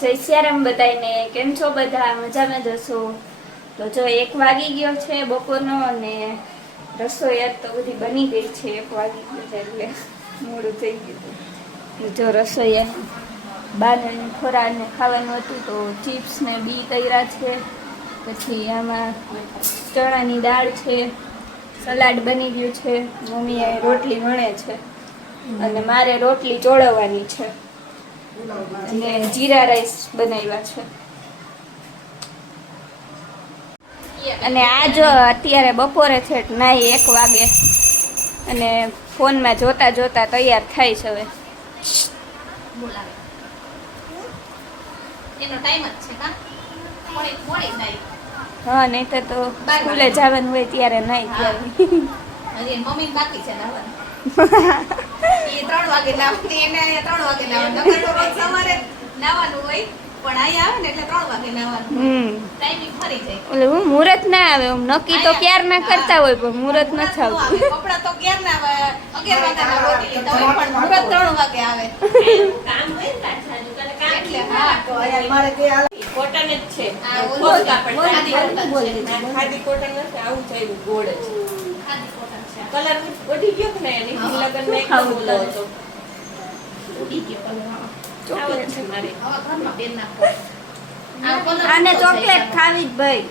જય સિયારામ બધાને કેમ છો બધા? મજામાં જશો તો જો એક વાગી ગયો છે બપોરનો અને રસોઈ તો બધી બની ગઈ છે. એક વાગી ગયો છે એટલે મોડું થઈ ગયું જો રસોઈ બાને ખોરાકને ખાવાનું હતું તો ચિપ્સ ને બી કર્યા છે. પછી આમાં ચણાની દાળ છે, સલાડ બની ગયું છે. મમ્મીએ રોટલી વણે છે અને મારે રોટલી ચોળવવાની છે. અને જીરા રાઈસ બનાવ્યા છે. અને આ જો અત્યારે બપોરે છે નાઈ એક વાગે. અને ફોનમાં જોતા જોતા તૈયાર થાય છે હવે. એનો ટાઈમ જ છે કા મોડી મોડી થાય હા નહીં તો સ્કૂલે જવાનું હોય ત્યારે ત્યારે મમ્મી બાકી છે ત્રણ વાગે નાવતી એને ત્રણ વાગે નાવાનું રોજ સવારે નાવાનું હોય પણ અહીંયા આવે ને એટલે ત્રણ વાગે નાવાનું ટાઈમિંગ ફરી જાય. એટલે હું મુહૂર્ત ના આવે નક્કી તો ક્યાર ના કરતા હોય પણ મુહૂર્ત નો તો ક્યાર ના આવે. અગિયાર વાગ્યાના ગોતી લીધા હોય પણ મુહૂર્ત ત્રણ વાગે આવે. એટલે હા. કોટન જ છે. આ ઓલું કાપડ ખાદી ખાદી કોટન છે. ના, ખાદી કોટન નથી આવું છે એવું ગોળ જ ખાદી કોટન છે. કલર વધી ગયો ને એની. લગન એક ખાવું તો. હતો. ઉડી ગયો કલર આવો. આવો છે મારે. હવે ઘરમાં બેન નાખો. આને ચોકલેટ ખાવી જ ભાઈ.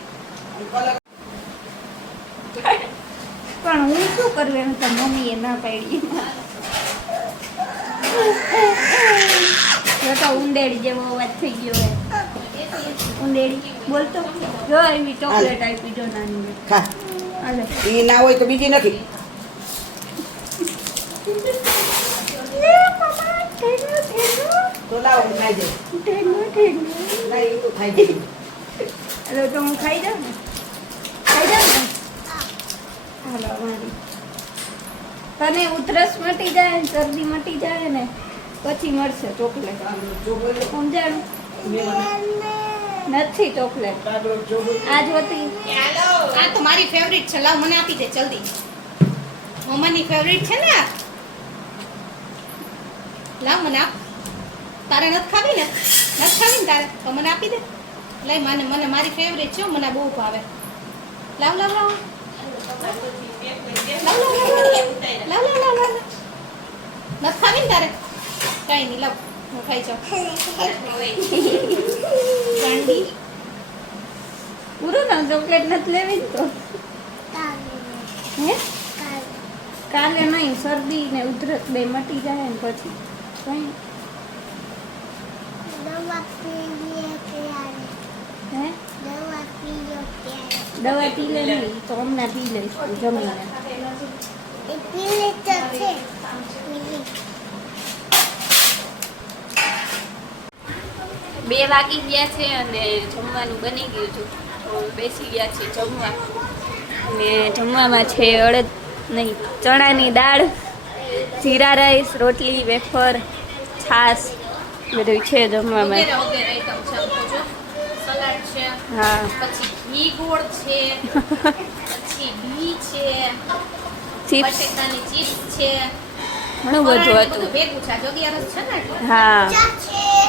પણ હું શું કરું એમ તો મમ્મીએ ના પાડી. જો તો ઉંદેડી જેવો અવાજ થઈ ગયો હે ઉંદેડી બોલતો જો એવી ચોકલેટ આપી જો નાની. ખા. એ ના હોય તો બીજી નથી. તો લાવો ખાઈ જાઉં. ના એ તો ખાઈ જઈ એટલે તો હું ખાઈ જાઉં ને? ખાઈ જાઉં ને? હાલો મારી તને ઉધરસ મટી જાય ને શરદી મટી જાય ને પછી મળશે ચોકલેટ. સમજાણું? નથી ચોકલેટ. આજ હતી. આ તો મારી ફેવરિટ છે. લાવ મને આપી દે જલ્દી. મમ્માની ફેવરિટ છે ને આ? લાવ મને આપ. તારે નથી ખાવી ને? નથી ખાવી ને તારે? તો મને આપી દે. લઈ મને મને મારી ફેવરેટ છે મને બહુ ભાવે. લાવ લાવ લાવ. લાવ લાવ લાવ લાવ લાવ. લાવ નથી ખાવી ને તારે? કઈ નહીં લાવ. હું ખાઈ જાઉં. ગાંડી. પૂરું ને ચોકલેટ નથી લેવી તો? હે? કાલે નહીં શરદી ને ઉધરસ બે મટી જાય ને પછી. કઈ દવા પી લે નહીં તો હમણાં પી લઈશ તું જમીને બે વાગી ગયા છે અને જમવાનું બની ગયું હતું. તો બેસી ગયા છે જમવા. અને જમવામાં છે અડદ નહીં ચણાની દાળ જીરા રાઈસ રોટલી વેફર છાશ. બધું છે જમવામાં. હા. પછી ઘી ગોળ છે પછી બી છે ચિપ્સ ચિપ્સ છે. ઘણું બધું હતું. ભેગું છે. આ છે ને હા.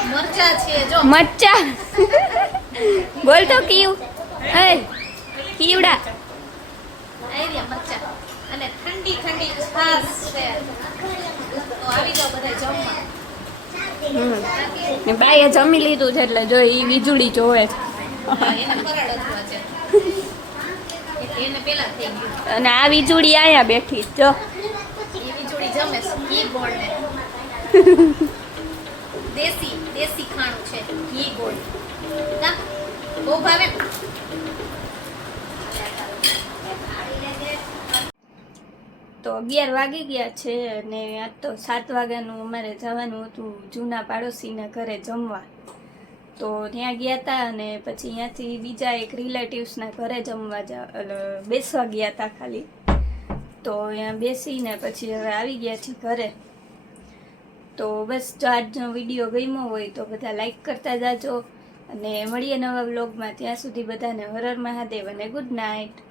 મરચા છે. જો. મચ્ચા બોલ તો કીવ. હે કીવડા. મરચા. અને ઠંડી ઠંડી છાસ છે. તો આવી બધા જમવા. ને બાઈએ જમી લીધું છે એટલે જો એ વીજળી જોવે છે. અને આ વીજળી આયા બેઠી જો. દેશી દેશી ખાણું છે ઘી ગોળ. બહુ ભાવે તો અગિયાર વાગી ગયા છે અને આજ તો સાત વાગ્યાનું અમારે જવાનું હતું જૂના પાડોશીના ઘરે જમવા. તો ત્યાં ગયા હતા અને પછી ત્યાંથી બીજા એક રિલેટિવ્સના ઘરે જમવા જા બેસવા ગયા હતા ખાલી. તો ત્યાં બેસીને પછી હવે આવી ગયા છે ઘરે. તો બસ જો આજનો વીડિયો ગમ્યો હોય તો બધા લાઈક કરતા જાજો અને મળીએ નવા વ્લોગમાં. ત્યાં સુધી બધાને હરર મહાદેવ અને ગુડ નાઇટ.